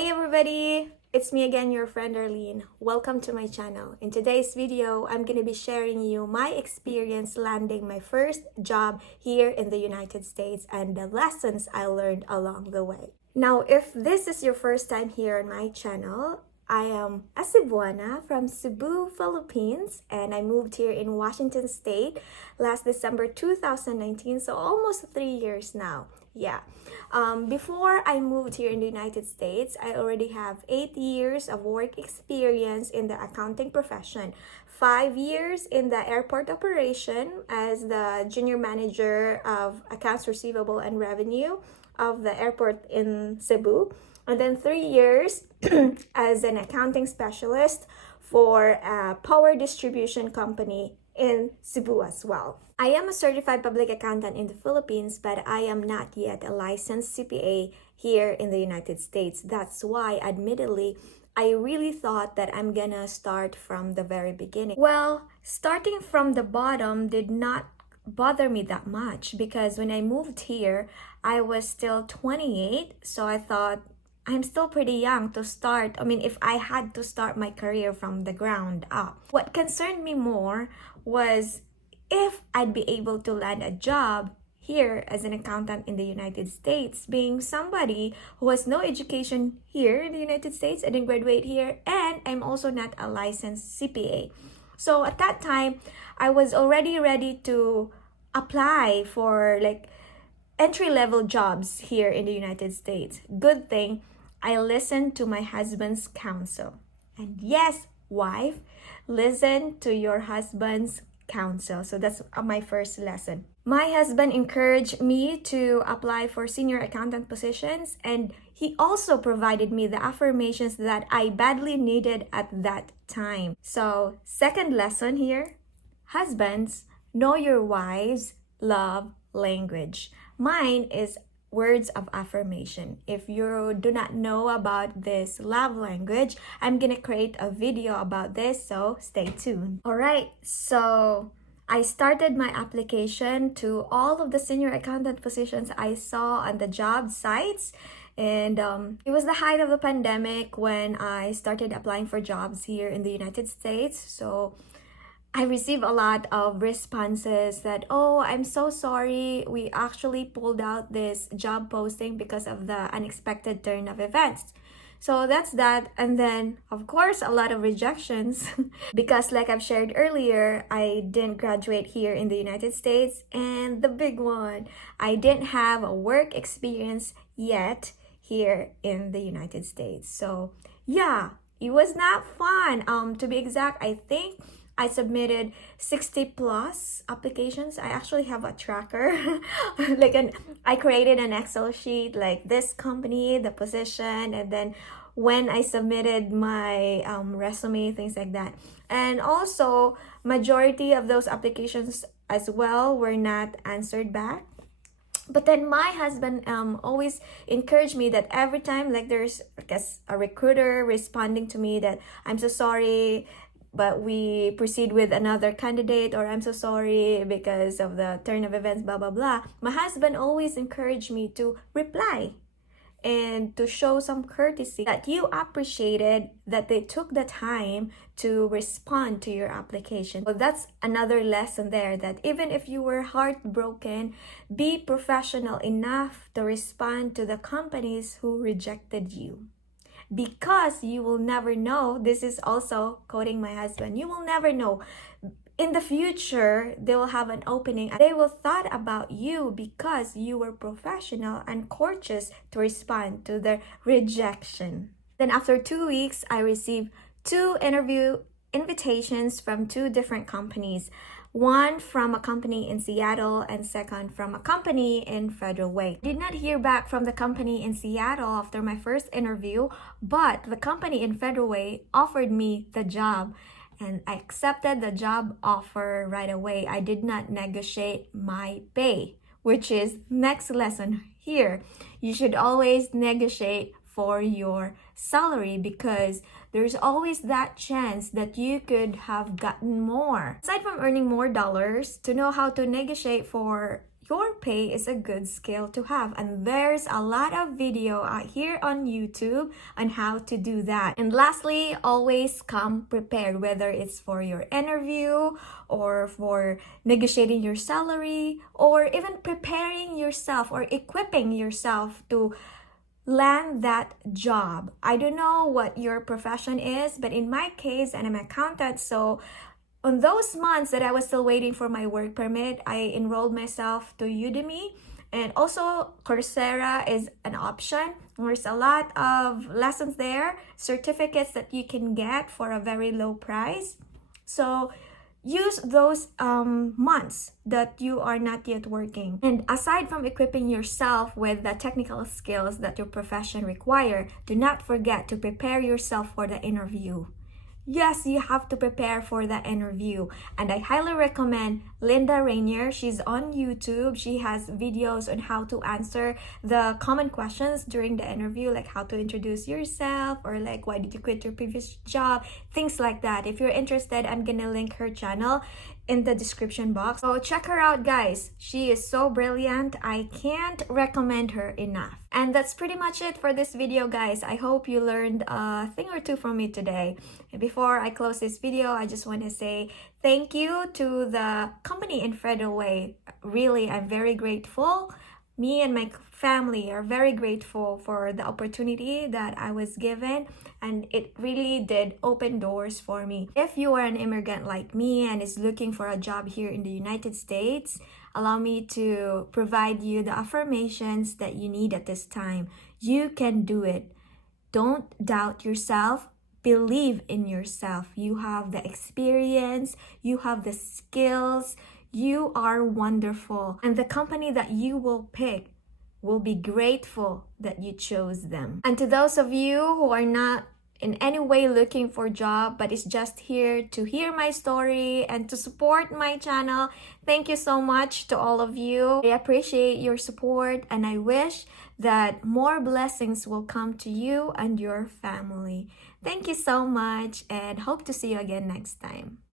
Hey everybody! It's me again, your friend Arlene. Welcome to my channel. In today's video, I'm going to be sharing you my experience landing my first job here in the United States and the lessons I learned along the way. Now, if this is your first time here on my channel, I am a Cebuana from Cebu, Philippines, and I moved here in Washington State last December 2019, so almost 3 years now. Yeah. Before I moved here in the United States, I already have 8 years of work experience in the accounting profession. 5 years in the airport operation as the junior manager of accounts receivable and revenue of the airport in Cebu. And then 3 years as an accounting specialist for a power distribution company in Cebu as well. I am a certified public accountant in the Philippines, but I am not yet a licensed CPA here in the United States. That's why, admittedly, I really thought that I'm gonna start from the very beginning. Well, starting from the bottom did not bother me that much because when I moved here, I was still 28, so I thought I'm still pretty young to start. If I had to start my career from the ground up. What concerned me more was if I'd be able to land a job here as an accountant in the United States, being somebody who has no education here in the United States. I didn't graduate here, and I'm also not a licensed CPA. So at that time, I was already ready to apply for entry-level jobs here in the United States. Good thing I listened to my husband's counsel. And yes, wife, listen to your husband's counsel. So that's my first lesson. My husband encouraged me to apply for senior accountant positions, and he also provided me the affirmations that I badly needed at that time. So, second lesson here, husbands, know your wife's love language. Mine is words of affirmation. If you do not know about this love language, I'm gonna create a video about this, so stay tuned. Alright, so I started my application to all of the senior accountant positions I saw on the job sites. And it was the height of the pandemic when I started applying for jobs here in the United States. So I received a lot of responses that, oh, I'm so sorry, we actually pulled out this job posting because of the unexpected turn of events. So that's that. And then, of course, a lot of rejections because like I've shared earlier, I didn't graduate here in the United States. And the big one, I didn't have a work experience yet here in the United States. So yeah, it was not fun. To be exact, I think I submitted 60 plus applications. I actually have a tracker. I created an Excel sheet like this company, the position, and then when I submitted my resume, things like that. And also, majority of those applications as well were not answered back. But then my husband always encouraged me that every time there's a recruiter responding to me that I'm so sorry, but we proceed with another candidate, or I'm so sorry because of the turn of events, blah, blah, blah. My husband always encouraged me to reply and to show some courtesy that you appreciated that they took the time to respond to your application. So that's another lesson there, that even if you were heartbroken, be professional enough to respond to the companies who rejected you. Because you will never know, this is also quoting my husband, you will never know. In the future, they will have an opening and they will thought about you because you were professional and courteous to respond to their rejection. Then after 2 weeks, I received 2 interview invitations from 2 different companies. One from a company in Seattle and second from a company in Federal Way. I did not hear back from the company in Seattle after my first interview, but the company in Federal Way offered me the job and I accepted the job offer right away. I did not negotiate my pay, which is next lesson here. You should always negotiate for your salary because there's always that chance that you could have gotten more. Aside from earning more dollars, to know how to negotiate for your pay is a good skill to have. And there's a lot of video out here on YouTube on how to do that. And lastly, always come prepared, whether it's for your interview or for negotiating your salary or even preparing yourself or equipping yourself to land that job. I don't know what your profession is, but in my case, and I'm an accountant, so on those months that I was still waiting for my work permit, I enrolled myself to Udemy, and also Coursera is an option. There's a lot of lessons there, certificates that you can get for a very low price. So use those months that you are not yet working. And aside from equipping yourself with the technical skills that your profession require, do not forget to prepare yourself for the interview. Yes, you have to prepare for the interview. And I highly recommend Linda Rainier. She's on YouTube. She has videos on how to answer the common questions during the interview, like how to introduce yourself or like why did you quit your previous job, things like that. If you're interested, I'm gonna link her channel in the description box. So check her out, guys. She is so brilliant. I can't recommend her enough. And that's pretty much it for this video, guys. I hope you learned a thing or two from me today. And before I close this video, I just want to say thank you to the company in Federal Way. Really, I'm very grateful. Me and my family are very grateful for the opportunity that I was given, and it really did open doors for me. If you are an immigrant like me and is looking for a job here in the United States, allow me to provide you the affirmations that you need at this time. You can do it. Don't doubt yourself. Believe in yourself. You have the experience, you have the skills, you are wonderful. And the company that you will pick will be grateful that you chose them. And to those of you who are not in any way looking for a job but is just here to hear my story and to support my channel, thank you so much to all of you. I appreciate your support, and I wish that more blessings will come to you and your family. Thank you so much, and hope to see you again next time.